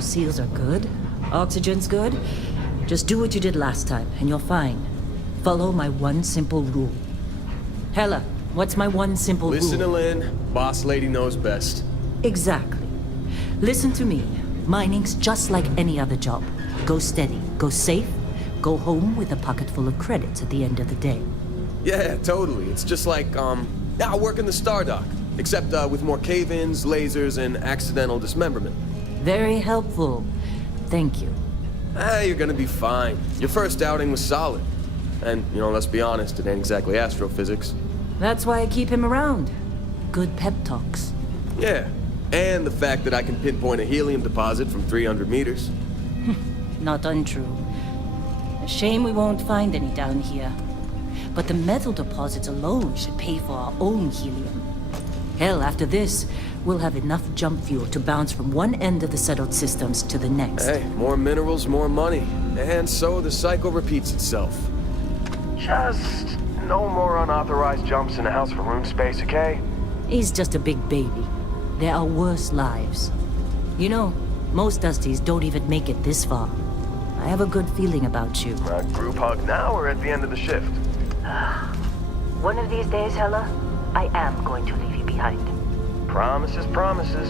Seals are good. Oxygen's good. Just do what you did last time, and you're fine. Follow my one simple rule. Hella, what's my one simple rule? Listen to Lynn. Boss lady knows best. Exactly. Listen to me. Mining's just like any other job. Go steady, go safe, go home with a pocket full of credits at the end of the day. Yeah, totally. It's just like, I work in the Star Dock. Except, with more cave-ins, lasers, and accidental dismemberment. Very helpful. Thank you. You're gonna be fine. Your first outing was solid. And, let's be honest, it ain't exactly astrophysics. That's why I keep him around. Good pep talks. Yeah, and the fact that I can pinpoint a helium deposit from 300 meters. Not untrue. A shame we won't find any down here. But the metal deposits alone should pay for our own helium. Hell, after this, we'll have enough jump fuel to bounce from one end of the settled systems to the next. Hey, more minerals, more money. And so the cycle repeats itself. Just no more unauthorized jumps in the house for room space, okay? He's just a big baby. There are worse lives. Most Dusties don't even make it this far. I have a good feeling about you. Group hug now or at the end of the shift? One of these days, Hella, I am going to leave you behind. Promises, promises.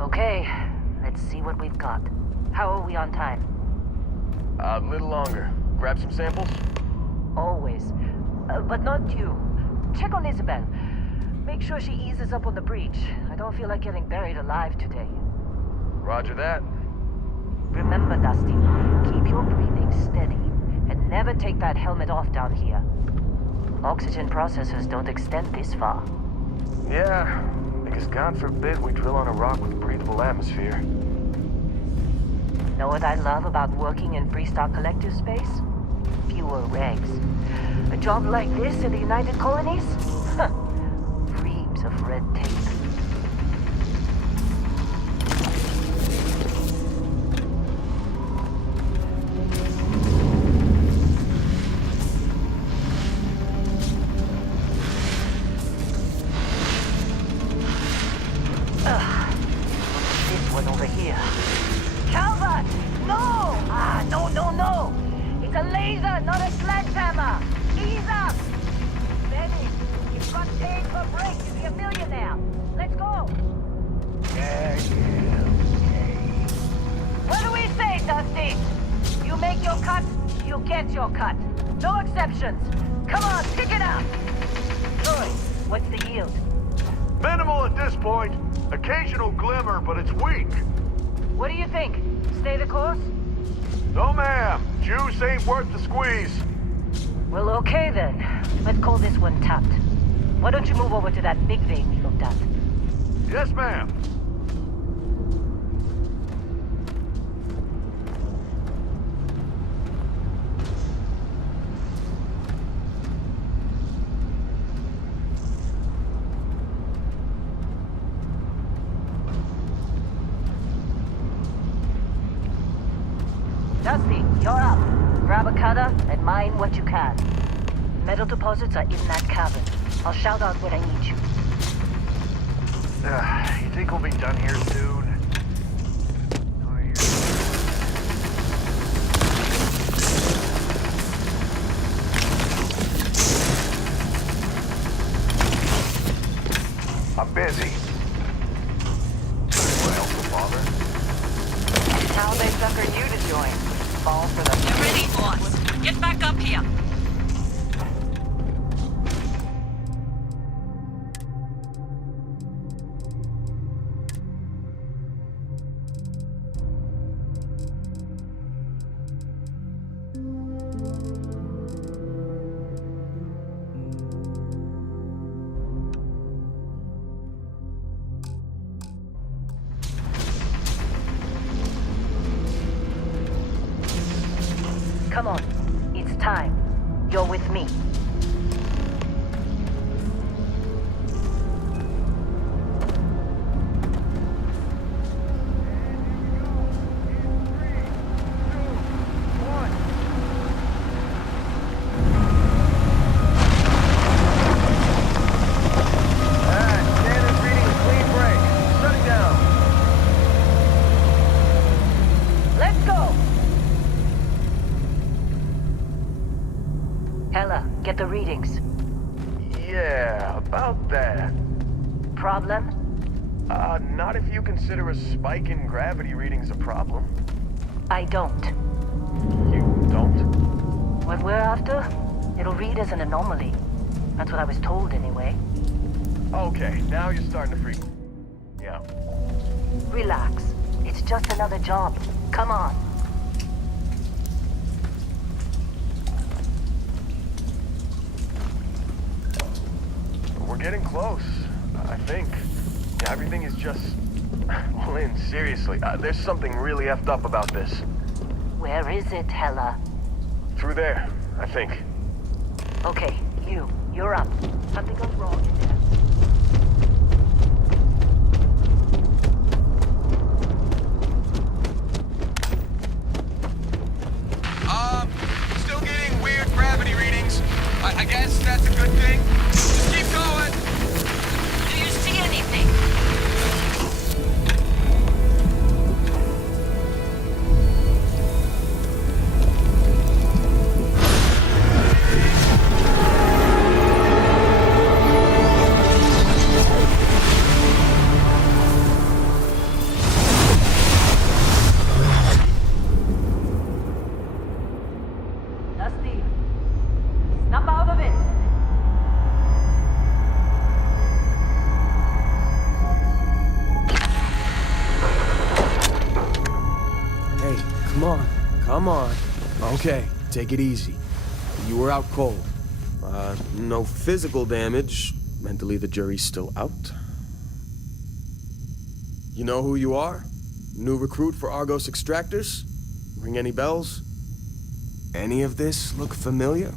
Okay, let's see what we've got. How are we on time? A little longer. Grab some samples? Always. But not you. Check on Isabel. Make sure she eases up on the breach. I don't feel like getting buried alive today. Roger that. Remember, Dusty, keep your breathing steady and never take that helmet off down here. Oxygen processors don't extend this far. Yeah, because God forbid we drill on a rock with breathable atmosphere. Know what I love about working in Freestar Collective space? Fewer regs. A job like this in the United Colonies? Huh. Reams of red tape. This one over here. Calvert! No! No! It's a laser, not a sledgehammer! Ease up! Benny, you've got paid for break to be a millionaire. Let's go! Yeah, okay. What do we say, Dusty? You make your cut, you get your cut. No exceptions. Come on, pick it up! Troy, what's the yield? Minimal at this point. Occasional glimmer, but it's weak. What do you think? Stay the course? No, ma'am. Juice ain't worth the squeeze. Well, okay then. Let's call this one tapped. Why don't you move over to that big vein we looked at? Yes, ma'am. Dusty, you're up. Grab a cutter and mine what you can. Metal deposits are in that cavern. I'll shout out when I need you. You think we'll be done here soon? I'm busy. Well, father. How they suckered you to join. Fall for the... You're ready, boss. Get back up here. Come on. It's time. You're with me. Hella, get the readings. Yeah, about that. Problem? Not if you consider a spike in gravity readings a problem. I don't. You don't? What we're after, it'll read as an anomaly. That's what I was told anyway. Okay, now you're starting to freak. Yeah. Relax. It's just another job. Come on. We're getting close, I think. Yeah, everything is just... Well, Lynn, seriously, there's something really effed up about this. Where is it, Hella? Through there, I think. Okay, you're up. Something goes wrong in there. Still getting weird gravity readings. I guess that's a good thing. Just keep going. Do you see anything? Dusty, snap out of it. Hey, come on. Come on. Okay, take it easy. You were out cold. No physical damage. Mentally, the jury's still out. You know who you are? New recruit for Argos Extractors? Ring any bells? Any of this look familiar?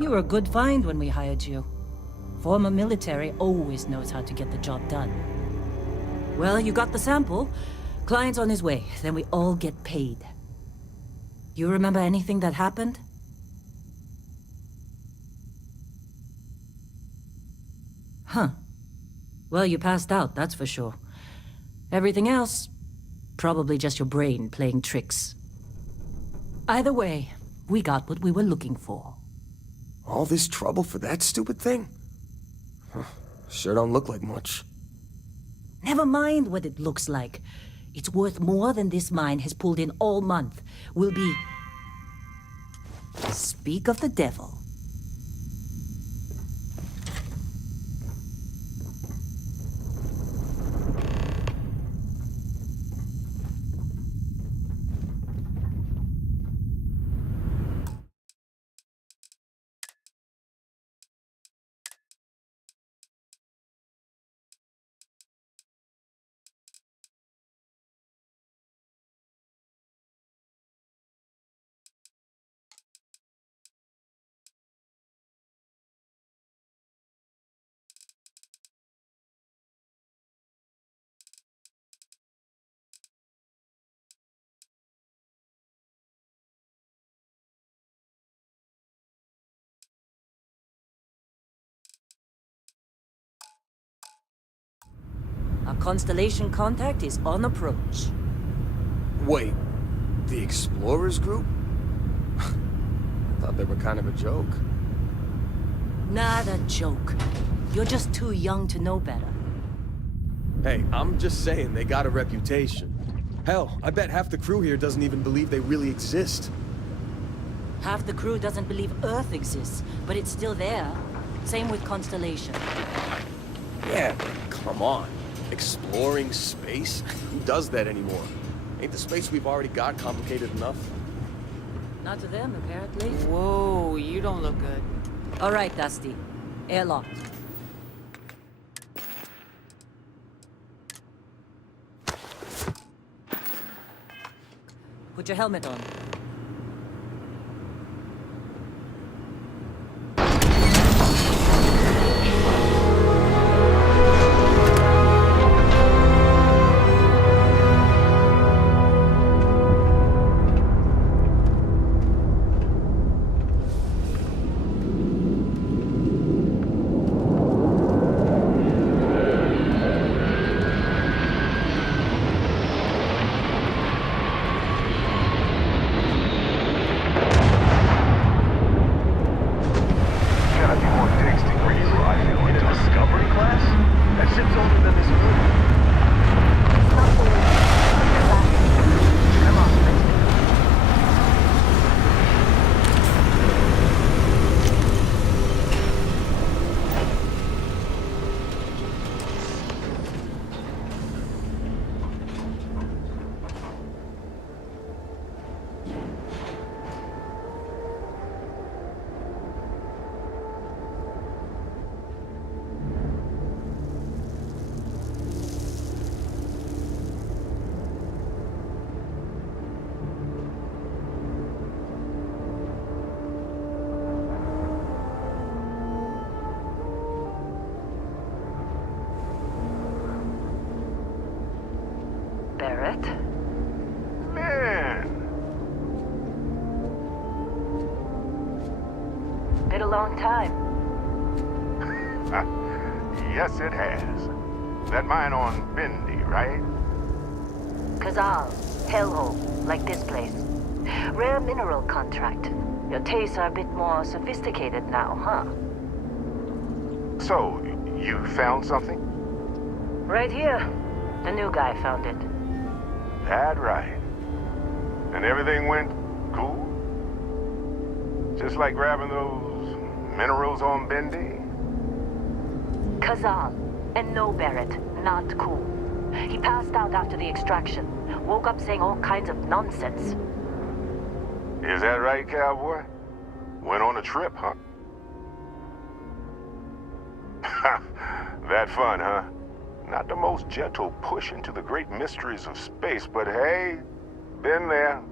You were a good find when we hired you. Former military always knows how to get the job done. Well, you got the sample. Client's on his way, then we all get paid. You remember anything that happened? Huh. Well, you passed out, that's for sure. Everything else, probably just your brain playing tricks. Either way, we got what we were looking for. All this trouble for that stupid thing? Huh. Sure don't look like much. Never mind what it looks like. It's worth more than this mine has pulled in all month. We'll be... Speak of the devil. Our constellation contact is on approach. Wait, the Explorers group? I thought they were kind of a joke. Not a joke. You're just too young to know better. Hey, I'm just saying they got a reputation. Hell, I bet half the crew here doesn't even believe they really exist. Half the crew doesn't believe Earth exists, but it's still there. Same with Constellation. Yeah, come on. Exploring space? Who does that anymore? Ain't the space we've already got complicated enough? Not to them, apparently. Whoa, you don't look good. All right, Dusty. Airlock. Put your helmet on. Barrett? Man, Been a long time. yes it has. That mine on Bendy, right? Kazal, hellhole, like this place. Rare mineral contract. Your tastes are a bit more sophisticated now, huh? So, you found something? Right here. The new guy found it. That right. And everything went cool? Just like grabbing those minerals on Bendy? Kazal, and no Barrett, not cool. He passed out after the extraction. Woke up saying all kinds of nonsense. Is that right, cowboy? Went on a trip, huh? That fun, huh? Not the most gentle push into the great mysteries of space, but hey, been there.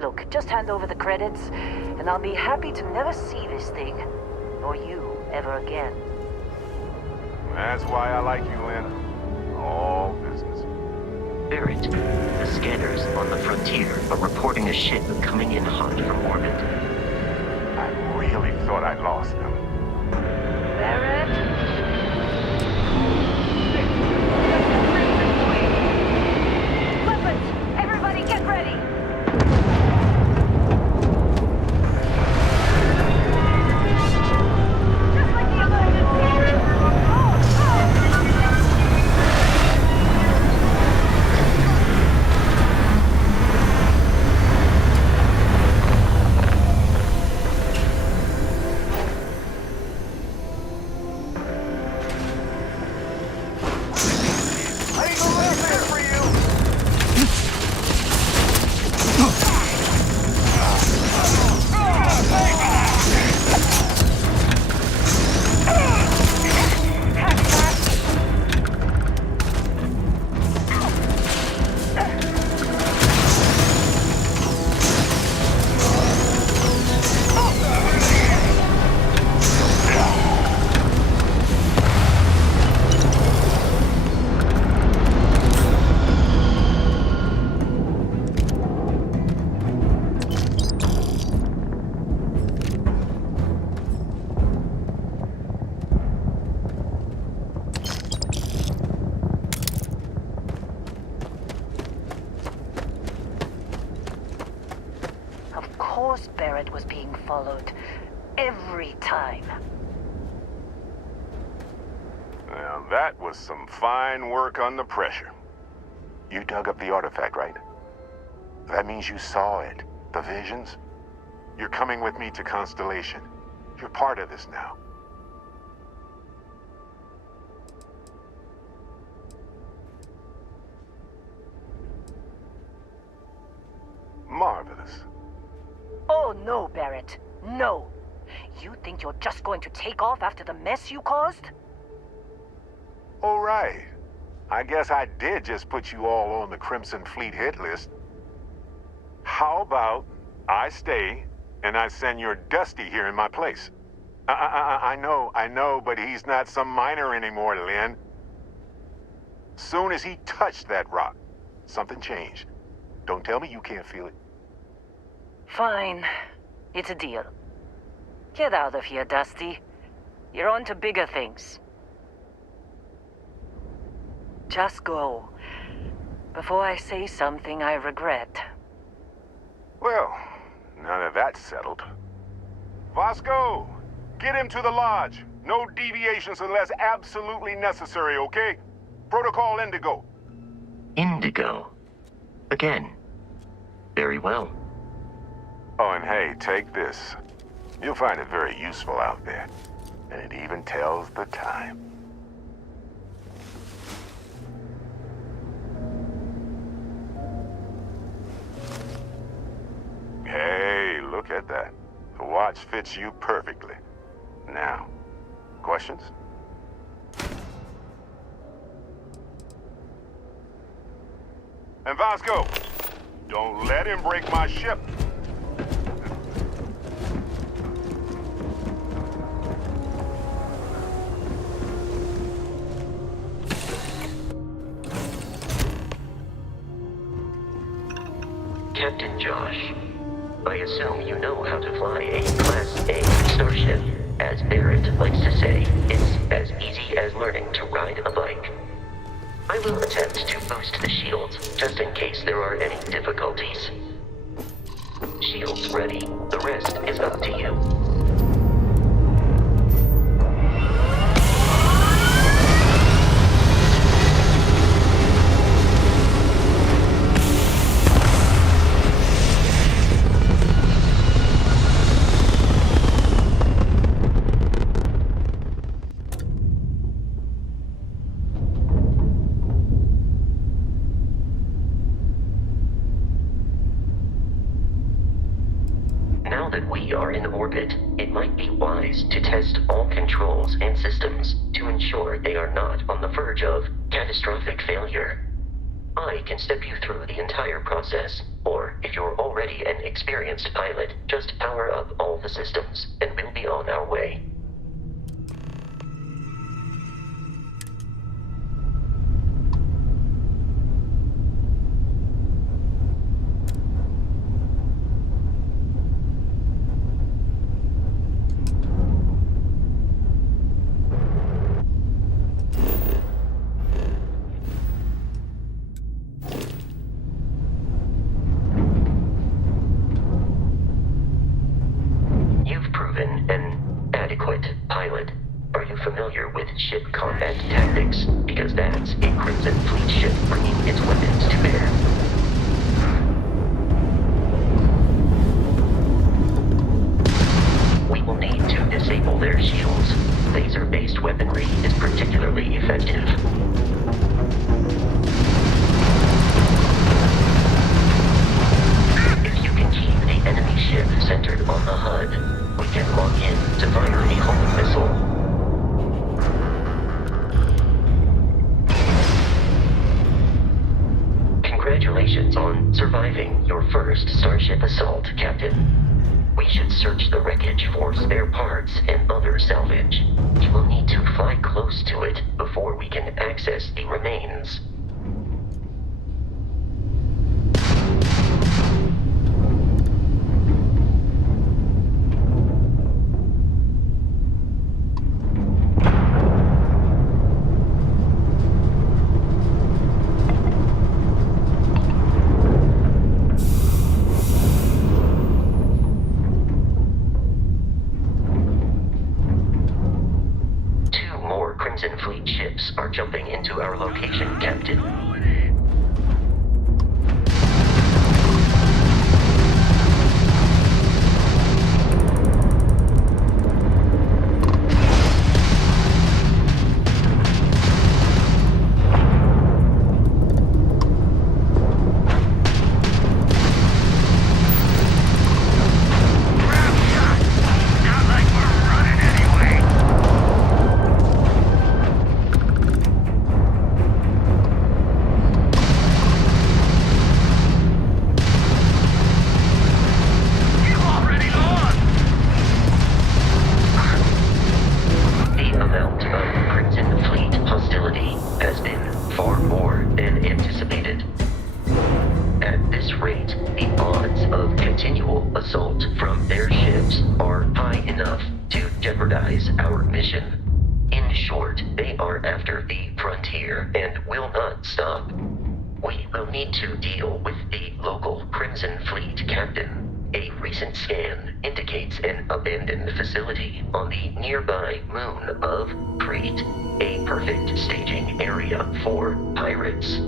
Look, just hand over the credits, and I'll be happy to never see this thing, or you, ever again. That's why I like you, Lynn. All business. Barrett, the scanners on the frontier are reporting a ship coming in hot from orbit. I really thought I'd lost them. Barrett? Weapons! Everybody get ready! Just like the emergency! I ain't gonna let that for you! Of course Barrett was being followed. Every time. Now that was some fine work under pressure. You dug up the artifact, right? That means you saw it. The visions? You're coming with me to Constellation. You're part of this now. Marvelous. Oh no, Barrett. No. You think you're just going to take off after the mess you caused? All right. I guess I did just put you all on the Crimson Fleet hit list. How about I stay and I send your Dusty here in my place? I know, but he's not some miner anymore, Lynn. Soon as he touched that rock, something changed. Don't tell me you can't feel it. Fine. It's a deal. Get out of here, Dusty. You're on to bigger things. Just go. Before I say something I regret. Well, now that that's settled. Vasco, get him to the lodge. No deviations unless absolutely necessary, okay? Protocol Indigo. Indigo. Again. Very well. Oh, and hey, take this. You'll find it very useful out there. And it even tells the time. Hey, look at that. The watch fits you perfectly. Now, questions? And Vasco, don't let him break my ship. Captain Josh, I assume you know how to fly a Class A starship. As Barrett likes to say, it's as easy as learning to ride a bike. I will attempt to boost the shields, just in case there are any difficulties. Shields ready. The rest is up to you. Now that we are in orbit, it might be wise to test all controls and systems to ensure they are not on the verge of catastrophic failure. I can step you through the entire process, Or, if you're already an experienced pilot, just power up all the systems, and we'll be on our way. You've proven an adequate pilot. Are you familiar with ship combat tactics? Because that's a Crimson Fleet ship bringing its weapons to bear. We will need to disable their shields. Laser-based weaponry is particularly effective. If you can keep the enemy ship centered on the HUD, we can lock in to fire a homing missile. Congratulations on surviving your first Starship assault, Captain. We should search the wreckage for spare parts and other salvage. You will need to fly close to it before we can access the remains. Two more Crimson Fleet ships are jumping into our location, Captain. Not like we're running anyway. You already lost. The amount of Crimson Fleet hostility has been far more than anticipated. At this rate, the odds of continual assault from their ships are high enough to jeopardize our mission. In short, they are after the frontier and will not stop. We will need to deal with the local Crimson Fleet captain. A recent scan indicates an abandoned facility on the nearby moon of Crete, a perfect staging area for pirates.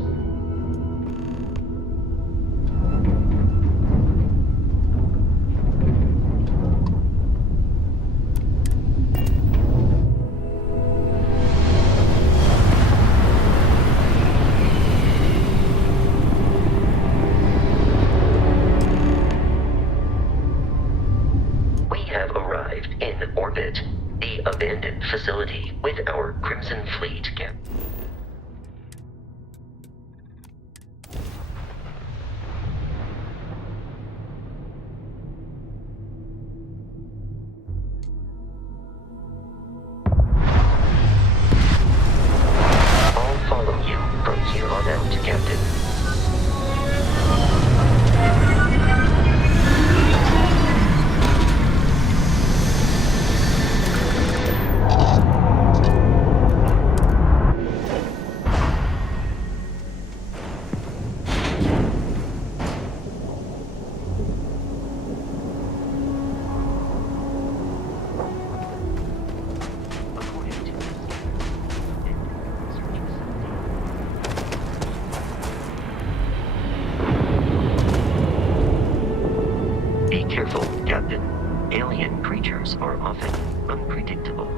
We have arrived in orbit, the abandoned facility with our Crimson Fleet captain. I'll follow you from here on out, Captain. Be careful, Captain. Alien creatures are often unpredictable.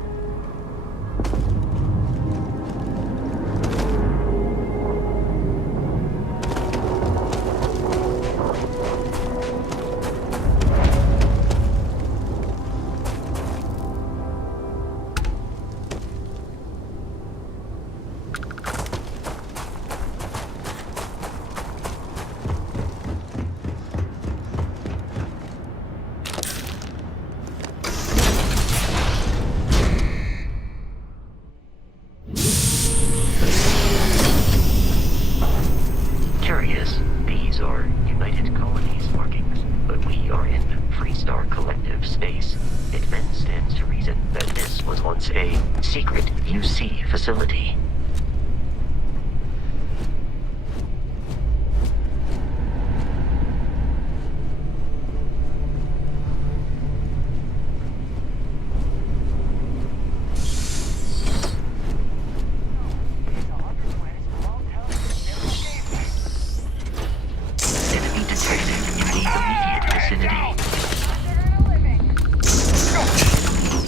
It then stands to reason that this was once a secret UC facility. Enemy detected in the immediate vicinity.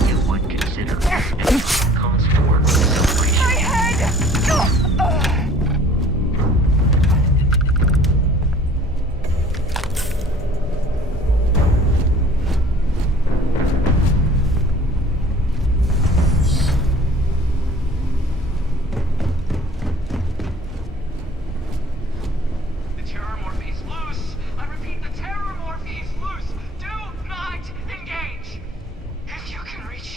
You would consider cause for celebration. The terror morphe's loose. I repeat, the terror morphe's loose. Do not engage. If you can reach.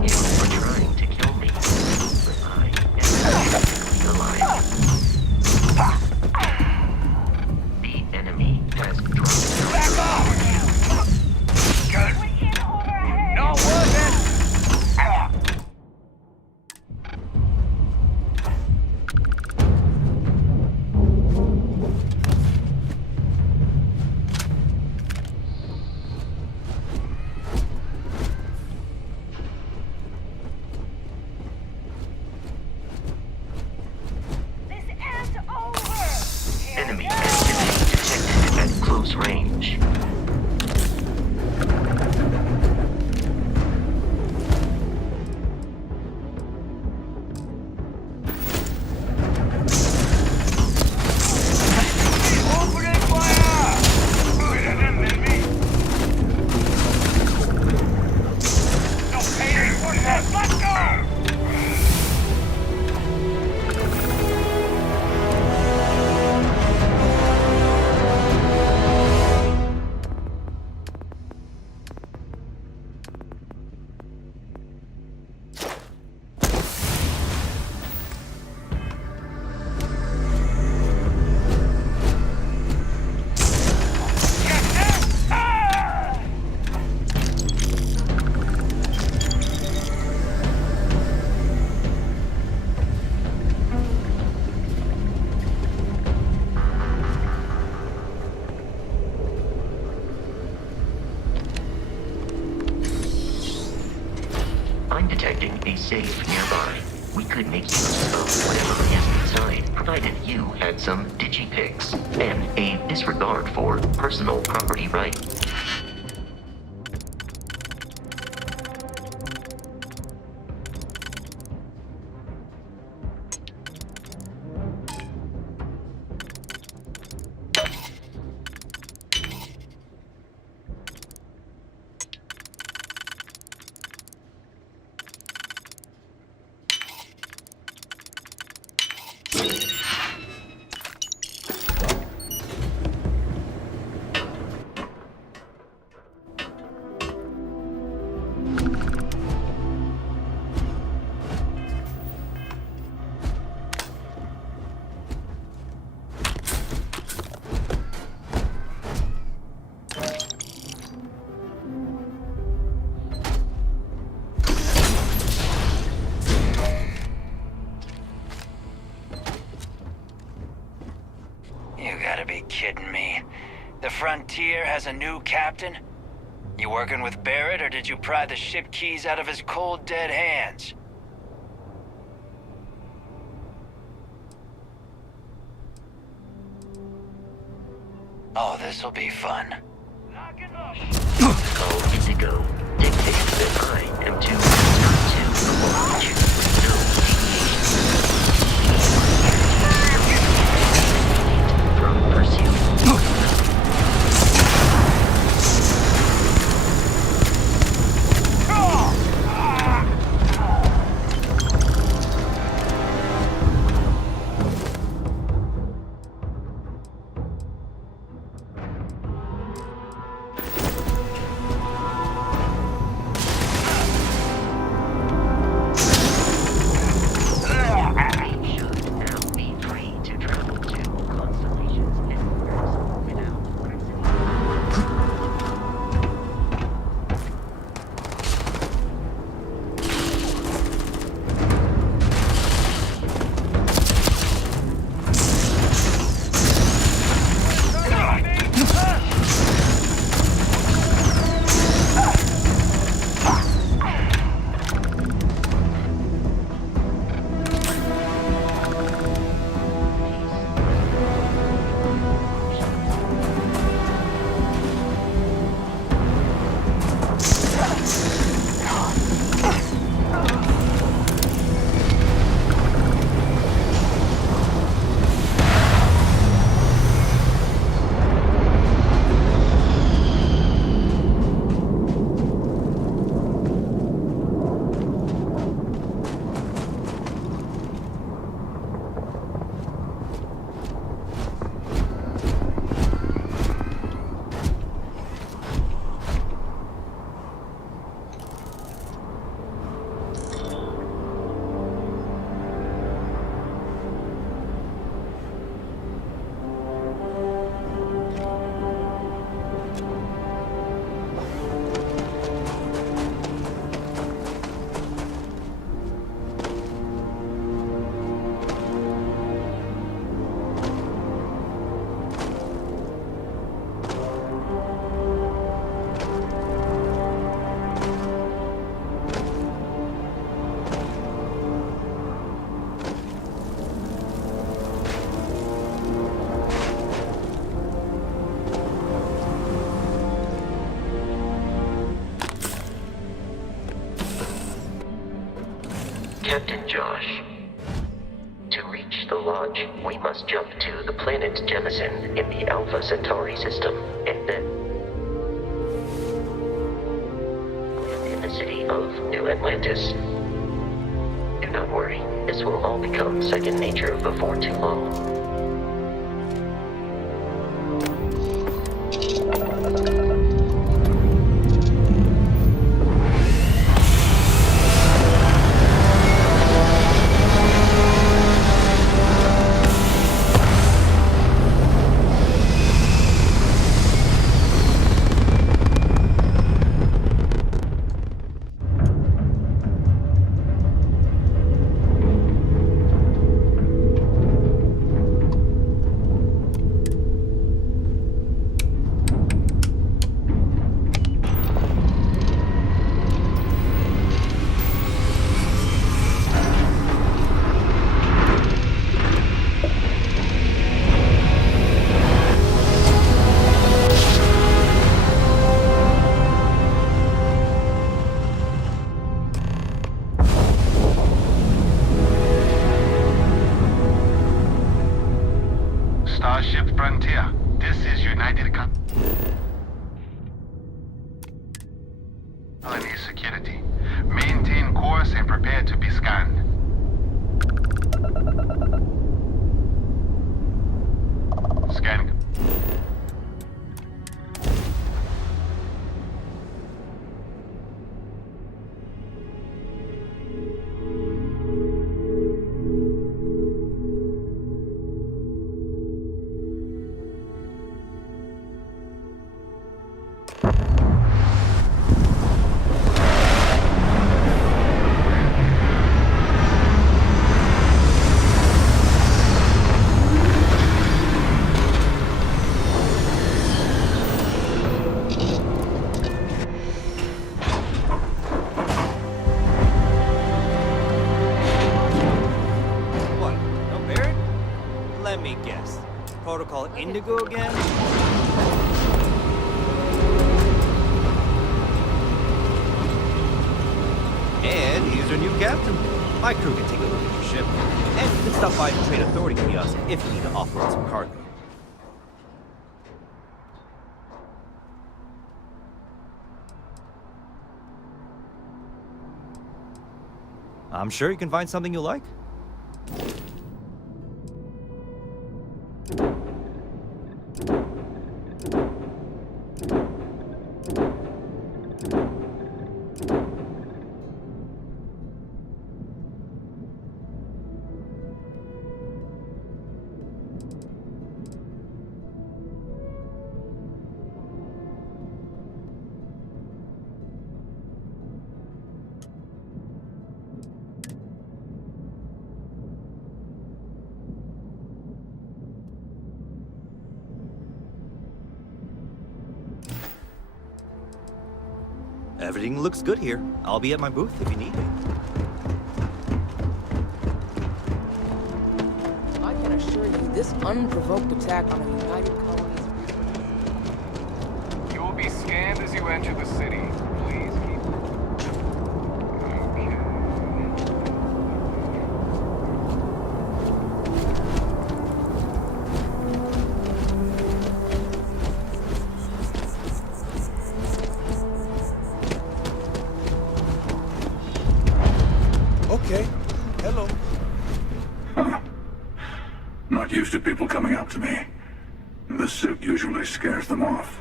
You were trying to kill me, but I am alive. The enemy has dropped. Back off! Good. No working. This ain't over! Enemy activity detected at close range. Opening fire! Better them than me. No payday for this. Let's go! I'm detecting a safe nearby. We could make use of whatever is inside, provided you had some digipics and a disregard for personal property rights. You gotta be kidding me. The Frontier has a new captain? You working with Barrett, or did you pry the ship keys out of his cold, dead hands? Oh, this'll be fun. Call Indigo dictates that I am to return to the launch. From pursuit. Captain Josh. To reach the lodge, we must jump to the planet Jemison in the Alpha Centauri system, and then land in the city of New Atlantis. Do not worry, this will all become second nature before too long. Starship Frontier, this is United Colony Security. Maintain course and prepare to be scanned. Scan. Let me guess. Protocol Indigo again? And here's our new captain. My crew can take a look at your ship. And you can stop by the Trade Authority kiosk if you need to offload some cargo. I'm sure you can find something you like. Everything looks good here. I'll be at my booth if you need me. I can assure you, this unprovoked attack on a United Colonies. You will be scanned as you enter the city. Please keep. Okay. Okay. Hello. Huh. Not used to people coming up to me. The suit usually scares them off.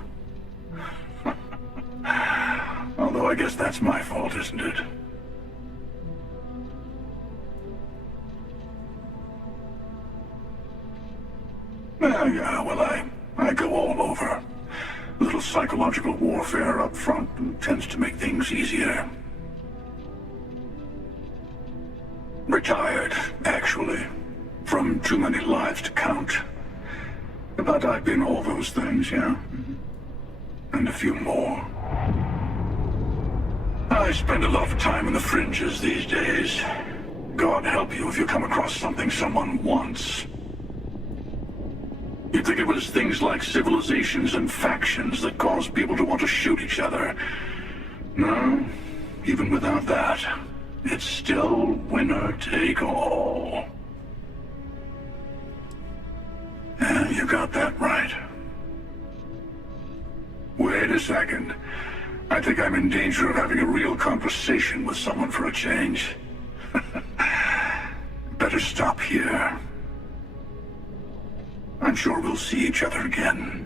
Although I guess that's my fault, isn't it? Yeah, well, I go all over. A little psychological warfare up front tends to make things easier. Retired, actually. From too many lives to count. But I've been all those things, yeah? And a few more. I spend a lot of time in the fringes these days. God help you if you come across something someone wants. You'd think it was things like civilizations and factions that cause people to want to shoot each other. No, even without that, It's still winner take all. Yeah, you got that right. Wait a second. I think I'm in danger of having a real conversation with someone for a change. Better stop here. I'm sure we'll see each other again.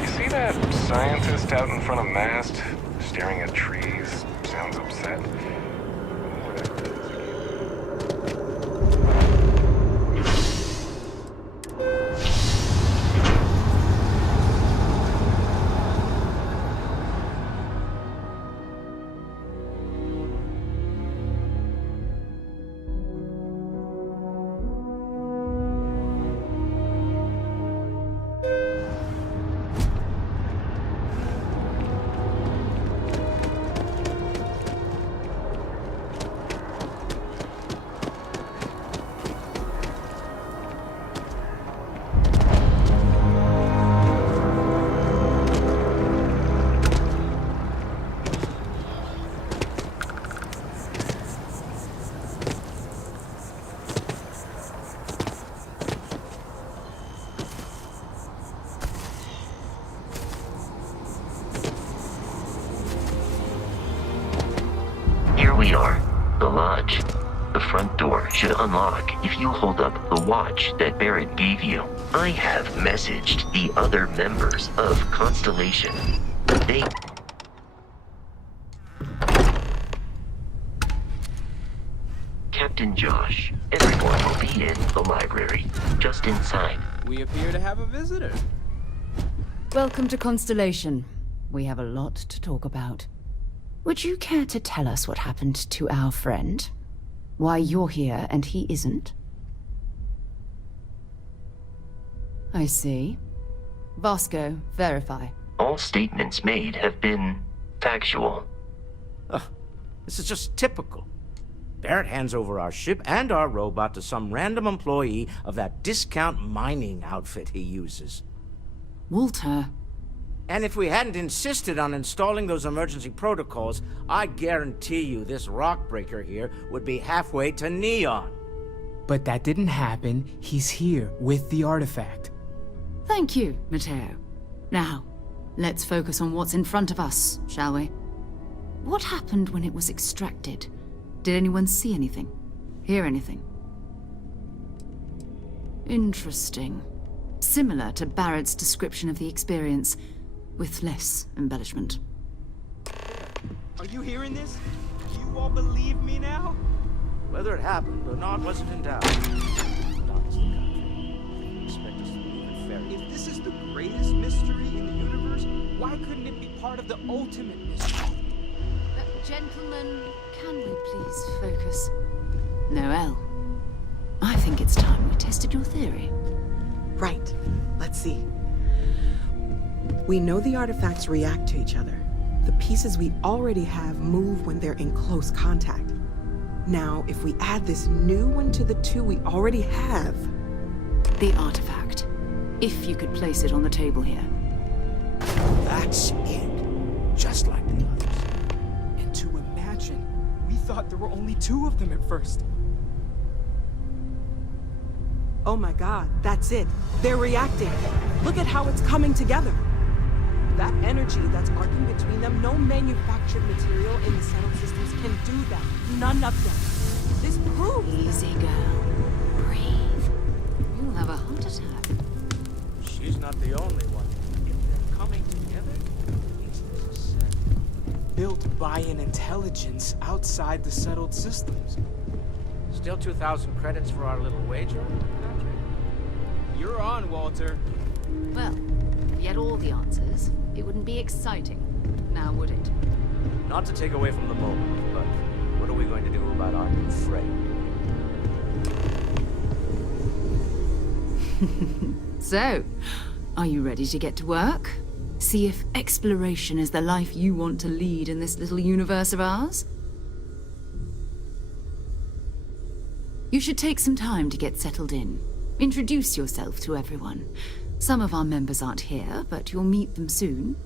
You see that scientist out in front of mast, staring at trees, sounds upset? Whatever it is. Here we are, the lodge. The front door should unlock if you hold up the watch that Barrett gave you. I have messaged the other members of Constellation. They... Captain Josh, everyone will be in the library, just inside. We appear to have a visitor. Welcome to Constellation. We have a lot to talk about. Would you care to tell us what happened to our friend? Why you're here and he isn't? I see. Vasco, verify. All statements made have been factual. This is just typical. Barrett hands over our ship and our robot to some random employee of that discount mining outfit he uses. Walter. And if we hadn't insisted on installing those emergency protocols, I guarantee you this rock breaker here would be halfway to Neon. But that didn't happen. He's here with the artifact. Thank you, Matteo. Now, let's focus on what's in front of us, shall we? What happened when it was extracted? Did anyone see anything? Hear anything? Interesting. Similar to Barrett's description of the experience, with less embellishment. Are you hearing this? Do you all believe me now? Whether it happened or not wasn't in doubt. Expect us to believe it fair. If this is the greatest mystery in the universe, why couldn't it be part of the ultimate mystery? Gentlemen, can we please focus? Noelle, I think it's time we tested your theory. Right. Let's see. We know the artifacts react to each other. The pieces we already have move when they're in close contact. Now, if we add this new one to the two we already have... The artifact. If you could place it on the table here. That's it. Just like the others. And to imagine, we thought there were only 2 of them at first. Oh my god, that's it. They're reacting. Look at how it's coming together. That energy that's arcing between them, no manufactured material in the settled systems can do that. None of them. This proves Easy, girl. Breathe. You'll have a heart attack. She's not the only one. If they're coming together, at least there's a set. Built by an intelligence outside the settled systems. Still 2,000 credits for our little wager? You're on, Walter. Well, if we had all the answers, it wouldn't be exciting. Now, would it? Not to take away from the moment, but what are we going to do about our new friend? So, are you ready to get to work? See if exploration is the life you want to lead in this little universe of ours? You should take some time to get settled in. Introduce yourself to everyone. Some of our members aren't here, but you'll meet them soon.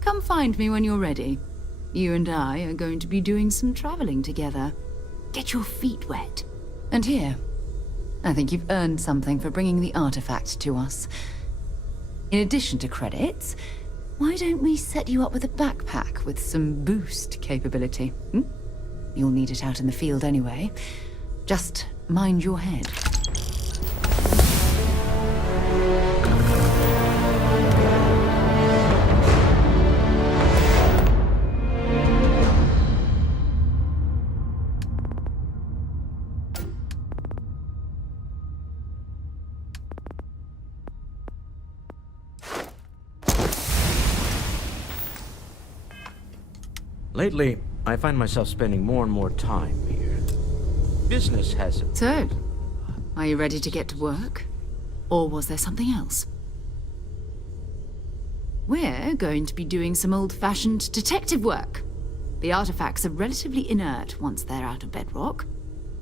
Come find me when you're ready. You and I are going to be doing some traveling together. Get your feet wet. And here, I think you've earned something for bringing the artifact to us. In addition to credits, why don't we set you up with a backpack with some boost capability? Hmm? You'll need it out in the field anyway. Just mind your head. Lately, I find myself spending more and more time here. Business has... So, are you ready to get to work? Or was there something else? We're going to be doing some old-fashioned detective work. The artifacts are relatively inert once they're out of bedrock.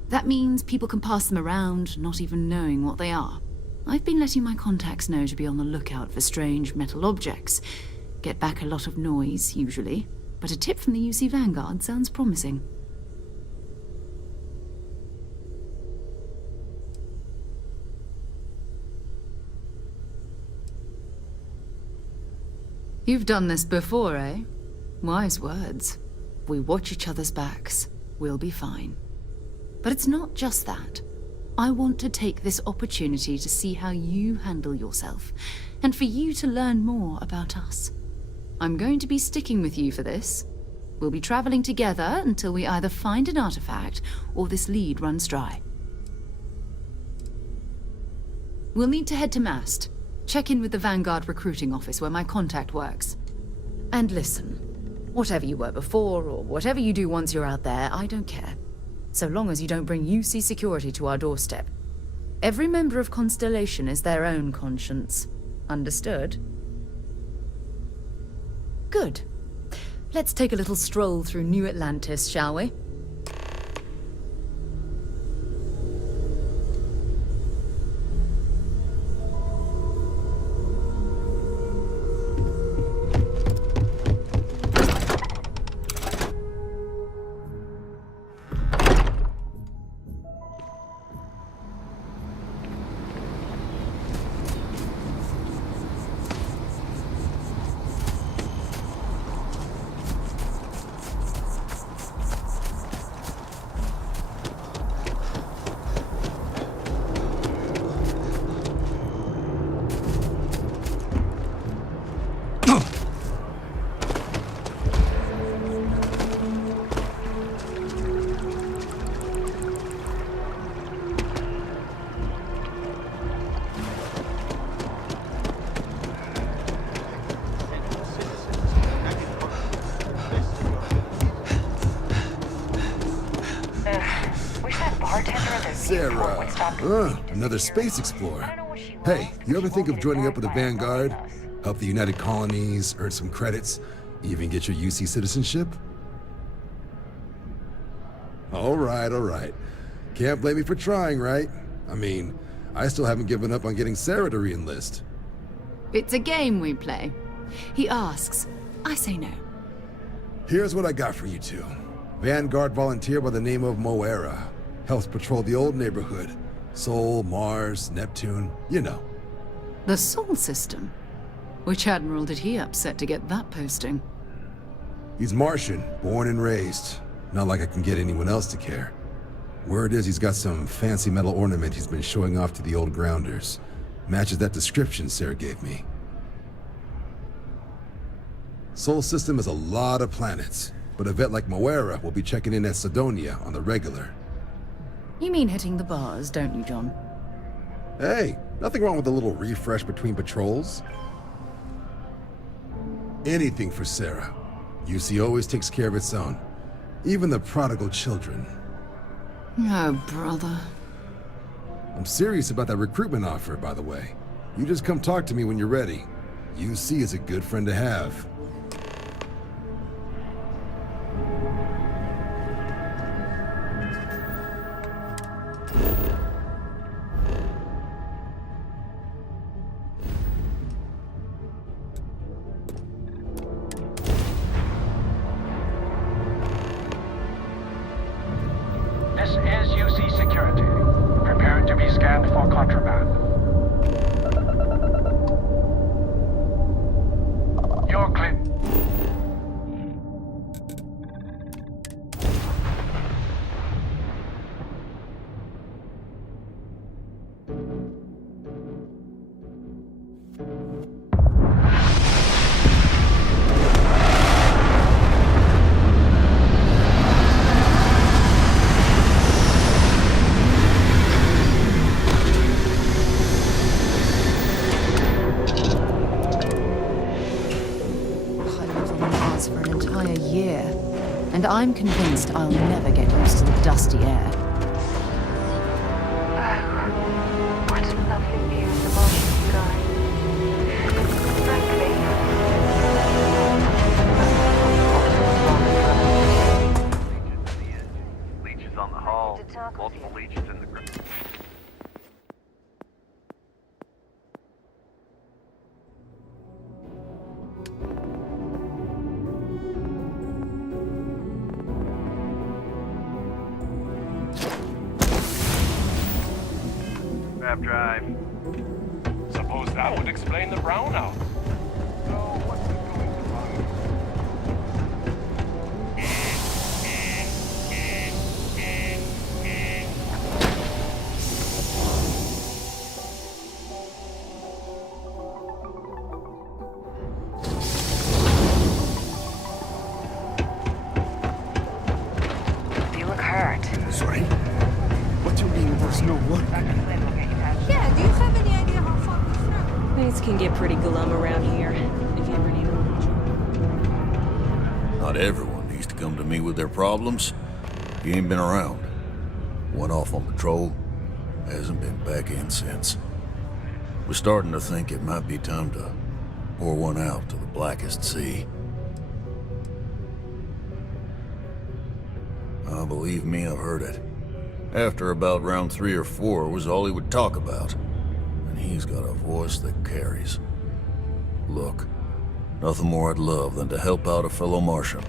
That means people can pass them around, not even knowing what they are. I've been letting my contacts know to be on the lookout for strange metal objects. Get back a lot of noise, usually. But a tip from the UC Vanguard sounds promising. You've done this before, eh? Wise words. We watch each other's backs. We'll be fine. But it's not just that. I want to take this opportunity to see how you handle yourself, and for you to learn more about us. I'm going to be sticking with you for this. We'll be traveling together until we either find an artifact or this lead runs dry. We'll need to head to Mast. Check in with the Vanguard recruiting office where my contact works. And listen, whatever you were before or whatever you do once you're out there, I don't care. So long as you don't bring UC security to our doorstep. Every member of Constellation is their own conscience. Understood? Good. Let's take a little stroll through New Atlantis, shall we? Sarah. Another space explorer. Hey, you ever think of joining up with the Vanguard? Help the United Colonies, earn some credits, even get your UC citizenship? All right. Can't blame me for trying, right? I mean, I still haven't given up on getting Sarah to re-enlist. It's a game we play. He asks, I say no. Here's what I got for you two. Vanguard volunteer by the name of Moira. Helps patrol the old neighborhood. Sol, Mars, Neptune, you know. The Sol system? Which admiral did he upset to get that posting? He's Martian, born and raised. Not like I can get anyone else to care. Word is he's got some fancy metal ornament he's been showing off to the old grounders. Matches that description Sarah gave me. Sol system has a lot of planets, but a vet like Moira will be checking in at Sidonia on the regular. You mean hitting the bars, don't you, John? Hey, nothing wrong with a little refresh between patrols. Anything for Sarah. UC always takes care of its own. Even the prodigal children. Oh, brother. I'm serious about that recruitment offer, by the way. You just come talk to me when you're ready. UC is a good friend to have. and I'm convinced I'll never get used to the dusty air. What a lovely view of the Martian sky. Frankly, Leeches on the hull, multiple leeches in the ground. Grab drive. Suppose that would explain the brownout. So, what's it going to run? you look hurt. Sorry? What do you mean there's no work? Yeah, do you have any idea how far we've traveled? Things can get pretty glum around here, if you ever need a Not everyone needs to come to me with their problems. You ain't been around. Went off on patrol. Hasn't been back in since. We're starting to think it might be time to pour one out to the blackest sea. Believe me, I've heard it. After about round 3 or 4 was all he would talk about. And he's got a voice that carries. Look, nothing more I'd love than to help out a fellow Martian.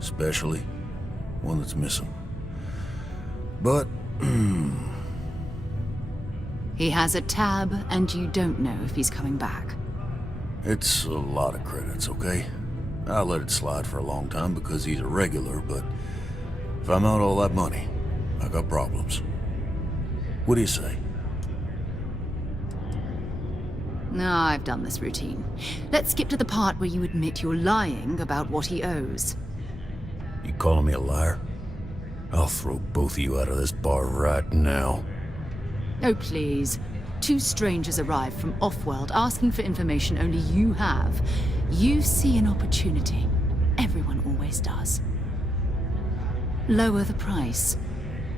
Especially one that's missing. But, He has a tab, and you don't know if he's coming back. it's a lot of credits, okay? I let it slide for a long time because he's a regular, but if I'm out all that money, I got problems. What do you say? No, I've done this routine. Let's skip to the part where you admit you're lying about what he owes. You calling me a liar? I'll throw both of you out of this bar right now. Oh, please. 2 strangers arrive from off-world asking for information only you have. You see an opportunity. Everyone always does. Lower the price.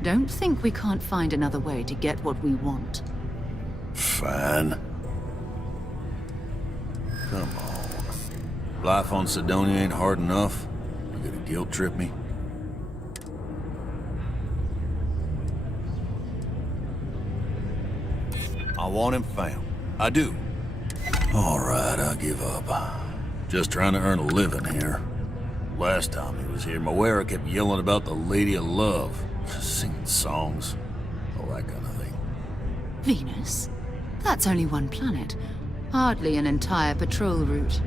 Don't think we can't find another way to get what we want. Fine. Come on. Life on Sidonia ain't hard enough. You gonna guilt trip me? I want him found. I do. All right, I give up. Just trying to earn a living here. Last time he was here, Moira kept yelling about the Lady of Love. Singing songs. All that kind of thing. Venus? That's only one planet. Hardly an entire patrol route.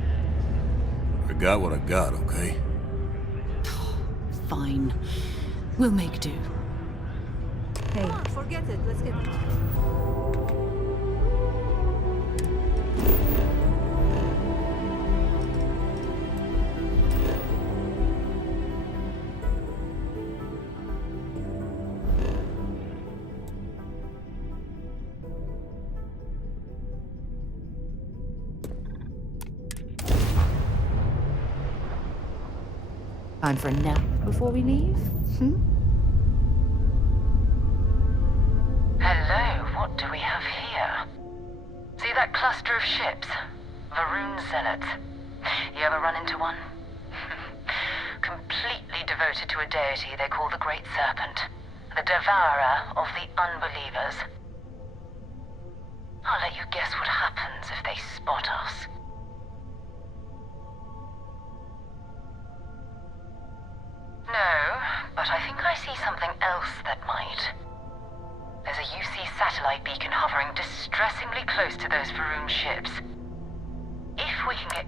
I got what I got, okay? Fine. We'll make do. Come on, forget it. Let's get Time for a nap before we leave? Hello, what do we have here? See that cluster of ships? Varun Zealots. You ever run into one? Completely devoted to a deity they call the Great Serpent, the devourer of the unbelievers. I'll let you guess what happens if they spot us. No, but I think I see something else that might. There's a UC satellite beacon hovering distressingly close to those Varun ships. If we can get...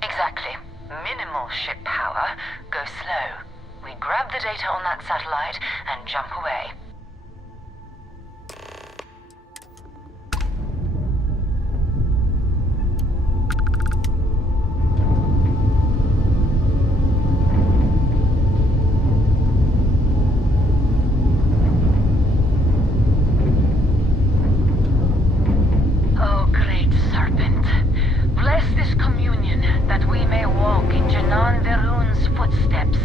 Exactly. Minimal ship power, go slow. We grab the data on that satellite and jump away. Oh, Great Serpent, bless this communion that we may walk in Janan Verun's footsteps.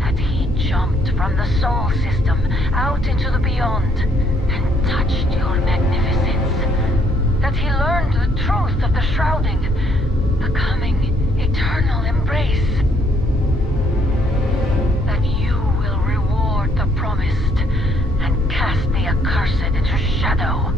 That he jumped from the Sol system out into the beyond and touched your magnificence. That he learned the truth of the shrouding, the coming eternal embrace. That you will reward the promised and cast the accursed into shadow.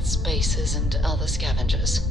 Spacers and other scavengers.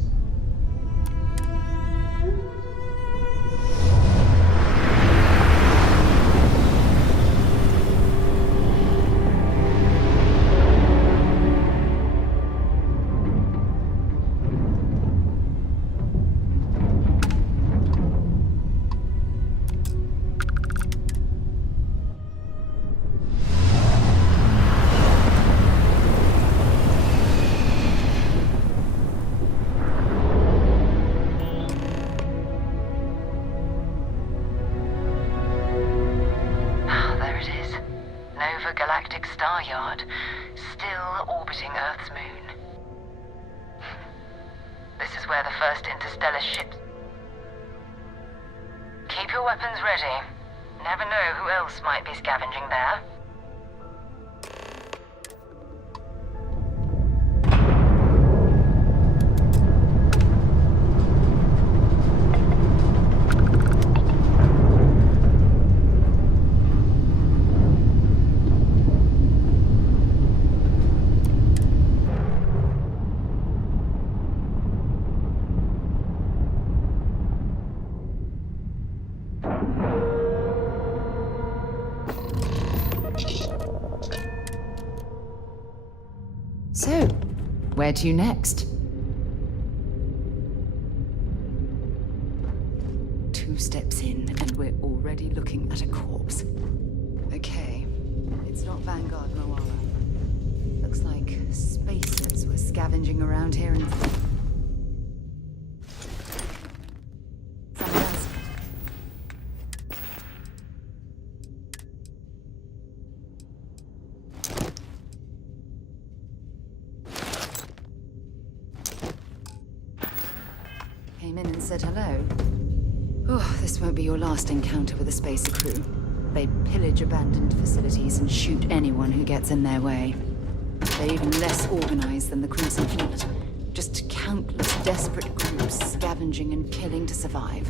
So, where to next? 2 steps in, and we're already looking at a corpse. Okay, it's not Vanguard Moala. Looks like spacers were scavenging around here and... Someone else. Came in and said hello. Oh, this won't be your last encounter with a spacer crew. They pillage abandoned facilities and shoot anyone who gets in their way. They're even less organized than the Crimson Fleet. Just countless desperate groups scavenging and killing to survive.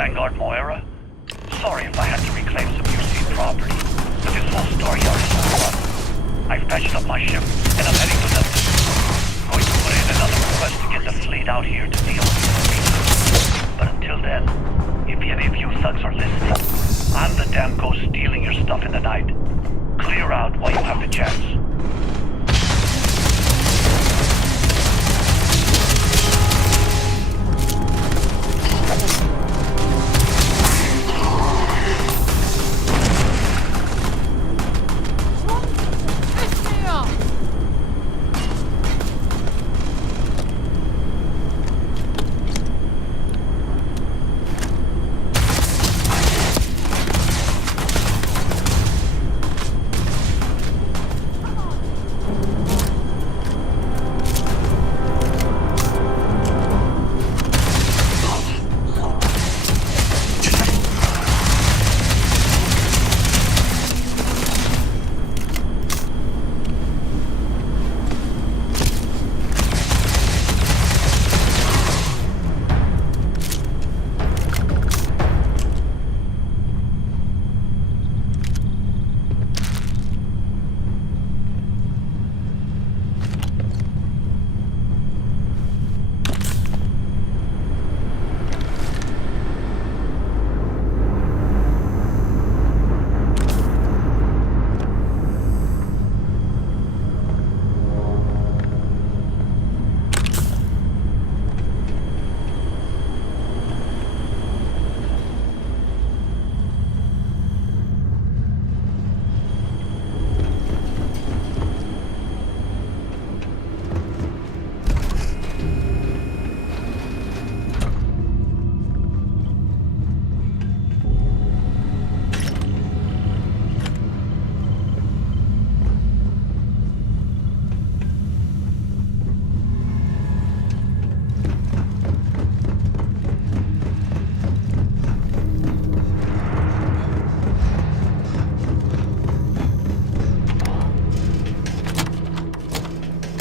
Vanguard Moira? Sorry if I had to reclaim some UC property, but this whole storeyard is overrun. I've patched up my ship, and I'm heading to Memphis. Going to put in another request to get the fleet out here to deal with this. But until then, if any of you thugs are listening, I'm the damn ghost stealing your stuff in the night. Clear out while you have the chance.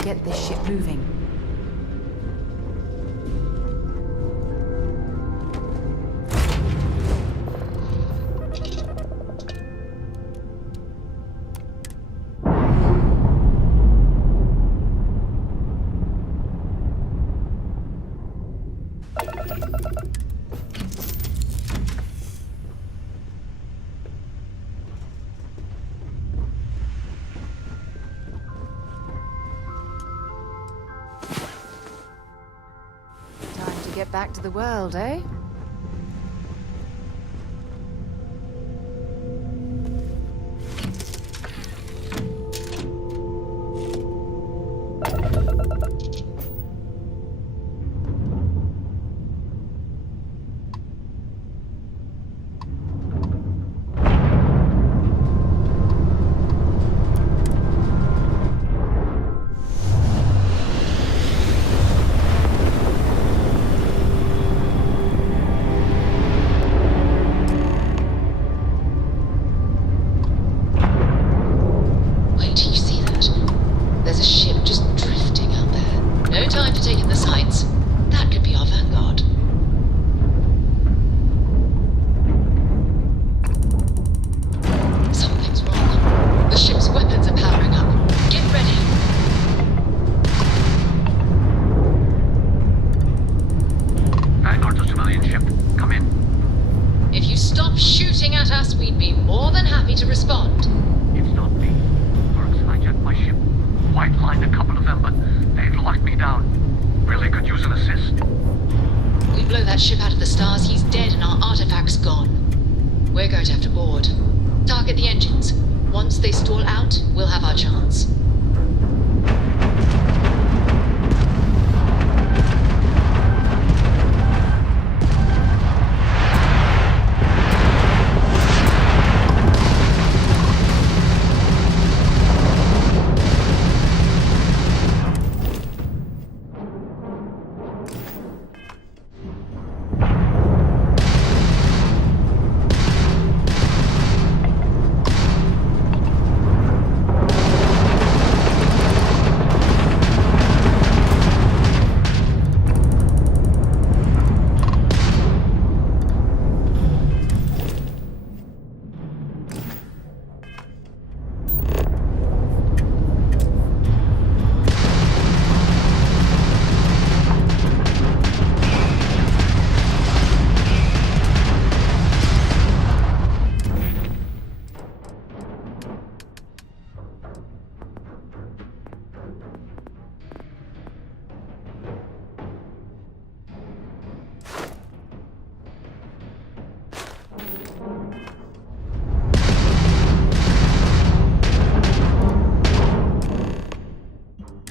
Get this ship moving. Get back to the world, eh? Shooting at us, we'd be more than happy to respond. It's not me. Works chance.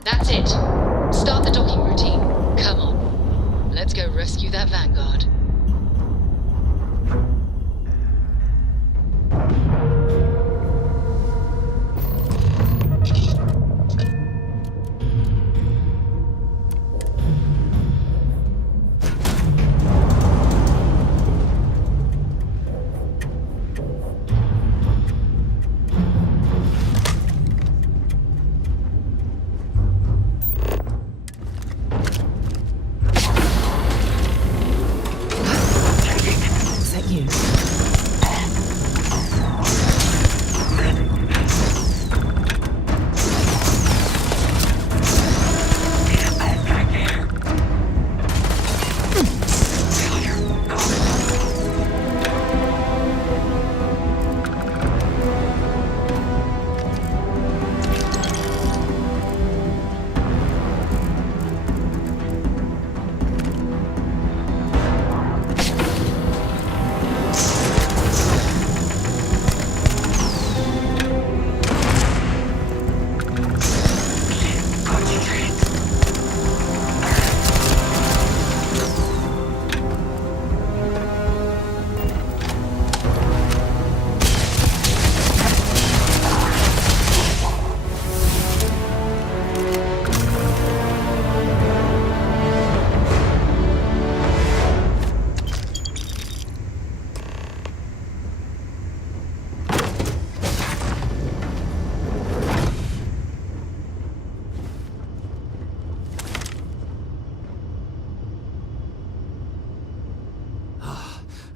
That's it. Start the docking routine. Come on. Let's go rescue that Vanguard.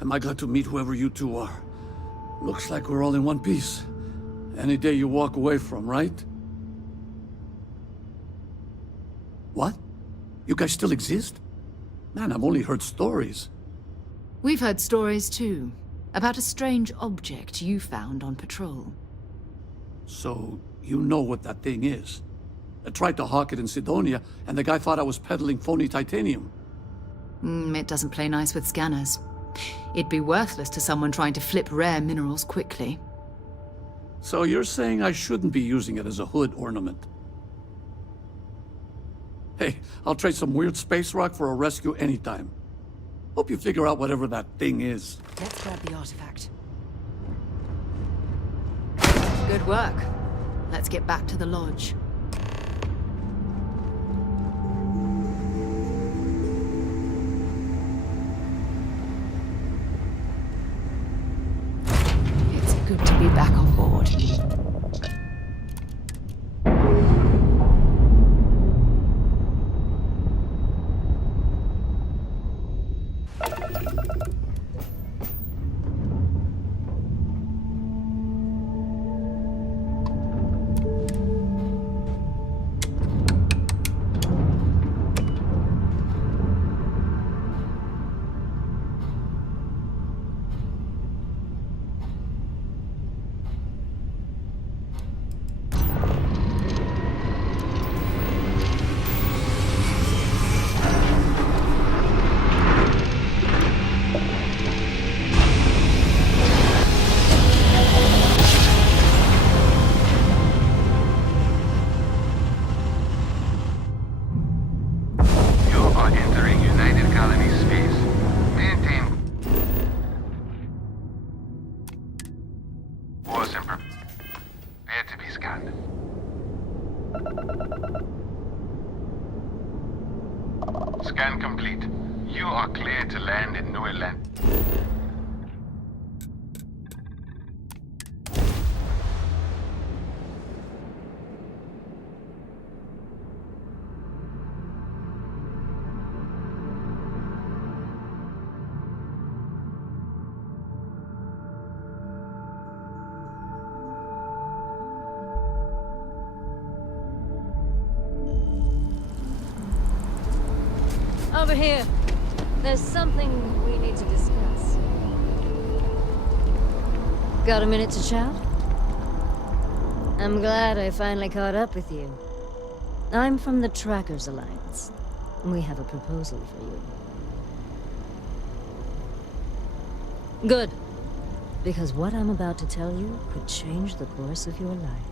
Am I glad to meet whoever you two are. Looks like we're all in one piece. Any day you walk away from, right? What? You guys still exist? Man, I've only heard stories. We've heard stories too, about a strange object you found on patrol. So, you know what that thing is? I tried to hawk it in Sidonia, and the guy thought I was peddling phony titanium. It doesn't play nice with scanners. It'd be worthless to someone trying to flip rare minerals quickly. So you're saying I shouldn't be using it as a hood ornament? Hey, I'll trade some weird space rock for a rescue anytime. Hope you figure out whatever that thing is. Let's grab the artifact. Good work. Let's get back to the lodge. It's good to be back on board. scan. Scan complete. You are clear to land in New Atlantis. Over here. There's something we need to discuss. Got a minute to chat? I'm glad I finally caught up with you. I'm from the Trackers Alliance. We have a proposal for you. Good. Because what I'm about to tell you could change the course of your life.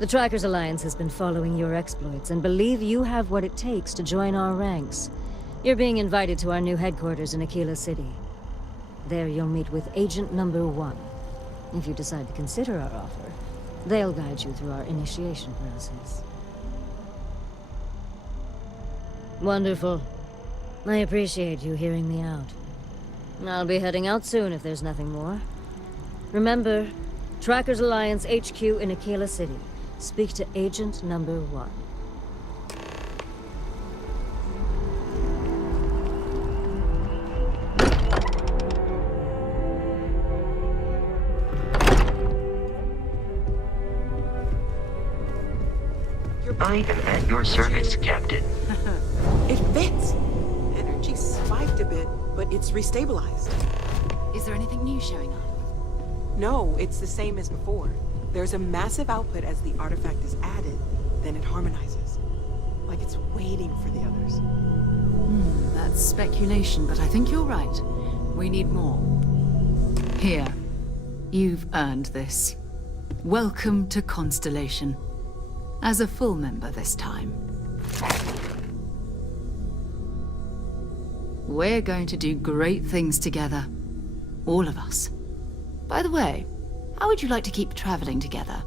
The Trackers Alliance has been following your exploits and believe you have what it takes to join our ranks. You're being invited to our new headquarters in Aquila City. There you'll meet with Agent Number 1. If you decide to consider our offer, they'll guide you through our initiation process. Wonderful. I appreciate you hearing me out. I'll be heading out soon if there's nothing more. Remember, Trackers Alliance HQ in Aquila City. Speak to Agent Number 1. I am at your service, Captain. It fits. Energy spiked a bit, but it's restabilized. Is there anything new showing up? No, it's the same as before. There's a massive output as the artifact is added, then it harmonizes. Like it's waiting for the others. That's speculation, but I think you're right. We need more. Here. You've earned this. Welcome to Constellation. As a full member this time. We're going to do great things together. All of us. By the way, how would you like to keep traveling together?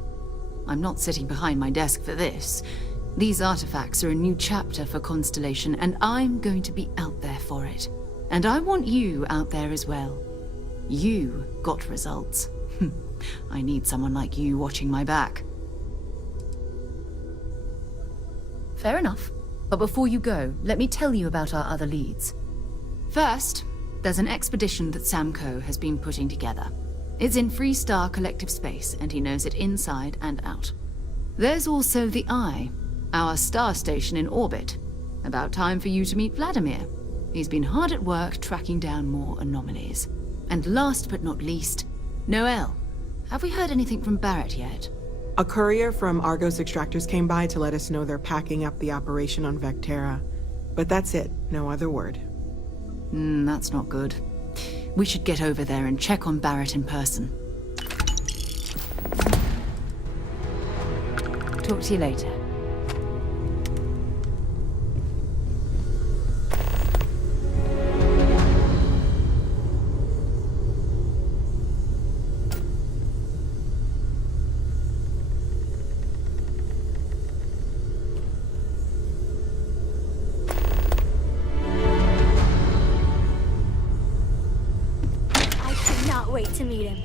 I'm not sitting behind my desk for this. These artifacts are a new chapter for Constellation, and I'm going to be out there for it. And I want you out there as well. You got results. I need someone like you watching my back. Fair enough. But before you go, let me tell you about our other leads. First, there's an expedition that Samco has been putting together. It's in Freestar Collective Space, and he knows it inside and out. There's also the Eye, our star station in orbit. About time for you to meet Vladimir. He's been hard at work tracking down more anomalies. And last but not least, Noel. Have we heard anything from Barrett yet? A courier from Argos Extractors came by to let us know they're packing up the operation on Vectera. But that's it, no other word. That's not good. We should get over there and check on Barrett in person. Talk to you later. Wait to meet him.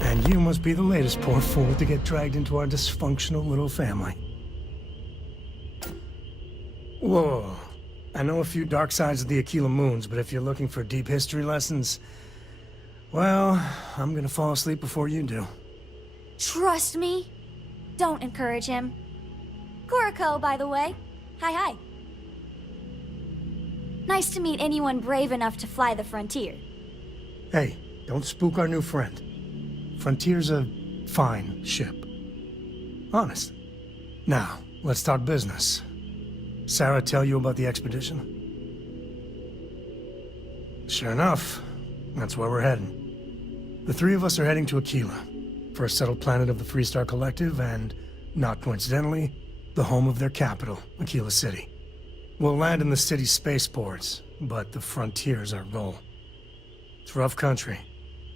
And you must be the latest poor fool to get dragged into our dysfunctional little family. Whoa. I know a few dark sides of the Aquila Moons, but if you're looking for deep history lessons, well, I'm gonna fall asleep before you do. Trust me. Don't encourage him. Kuriko, by the way. Hi. Nice to meet anyone brave enough to fly the frontier. Hey. Don't spook our new friend. Frontier's a fine ship. Honest. Now, let's talk business. Sarah tell you about the expedition? Sure enough, that's where we're heading. The three of us are heading to Aquila, for a settled planet of the Freestar Collective and, not coincidentally, the home of their capital, Aquila City. We'll land in the city's spaceports, but the frontier's our goal. It's rough country.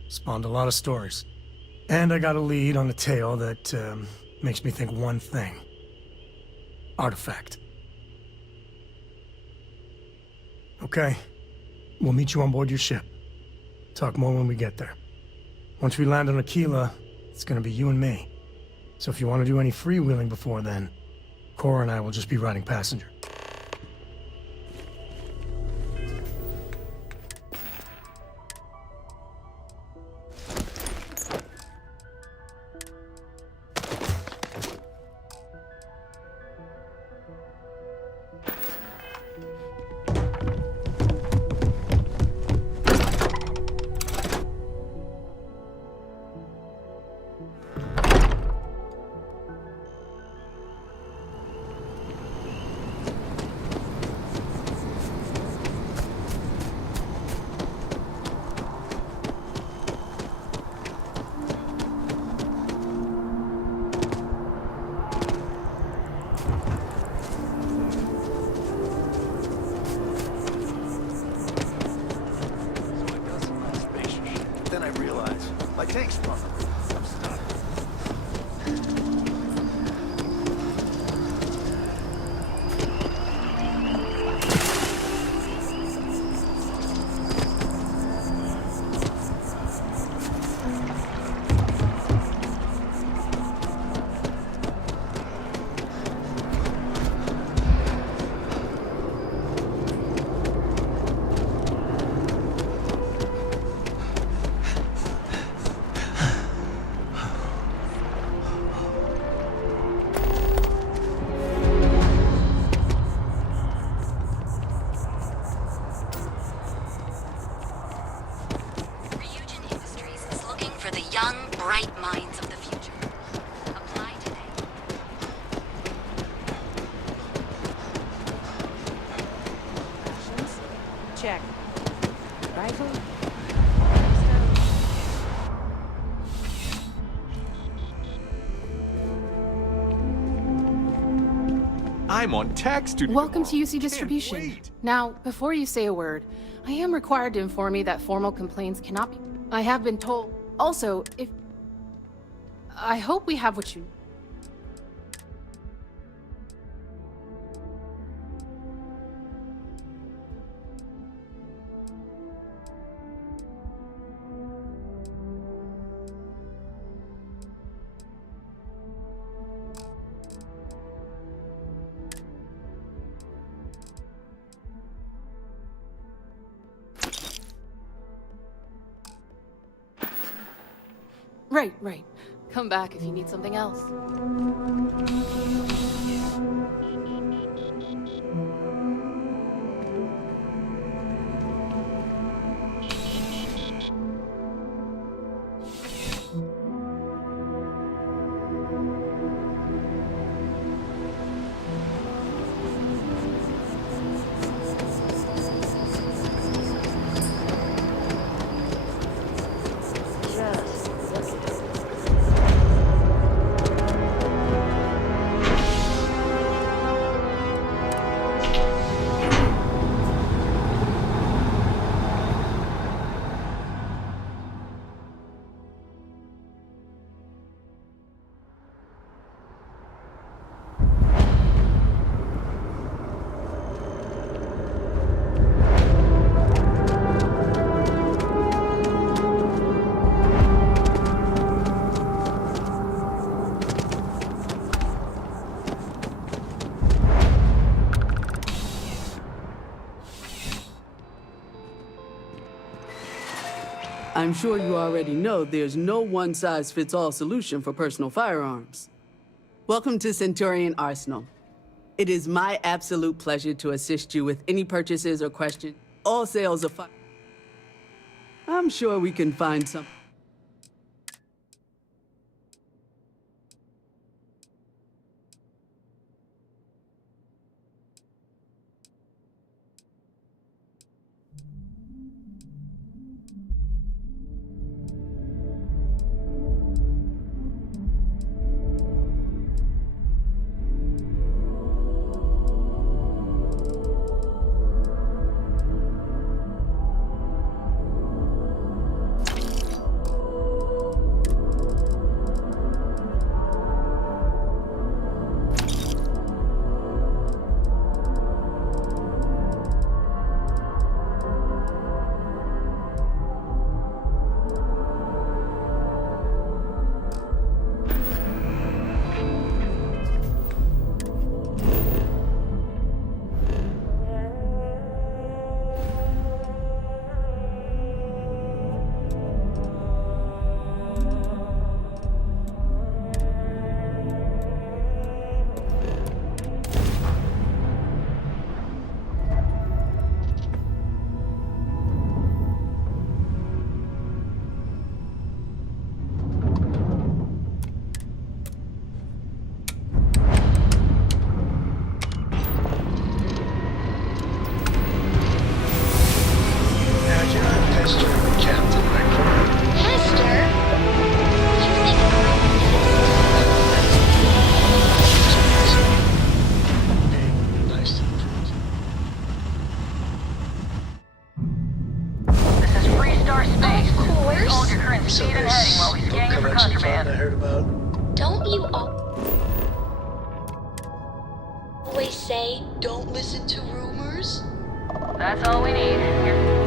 Spawned a lot of stories. And I got a lead on a tale that, makes me think one thing. Artifact. Okay. We'll meet you on board your ship. Talk more when we get there. Once we land on Aquila, it's gonna be you and me. So if you want to do any freewheeling before then, Cora and I will just be riding passenger. Then I realize, like, thanks, brother. I'm stuck. bright minds of the future. Apply today. Check. Rifle? I'm on tax studio. Welcome to UC Distribution. Now, before you say a word, I am required to inform you that formal complaints cannot be... I have been told... Also, if... I hope we have what you... Right. Come back if you need something else. I'm sure you already know there's no one-size-fits-all solution for personal firearms. Welcome to Centurion Arsenal. It is my absolute pleasure to assist you with any purchases or questions. All sales of I'm sure we can find some. always say, don't listen to rumors? That's all we need. You're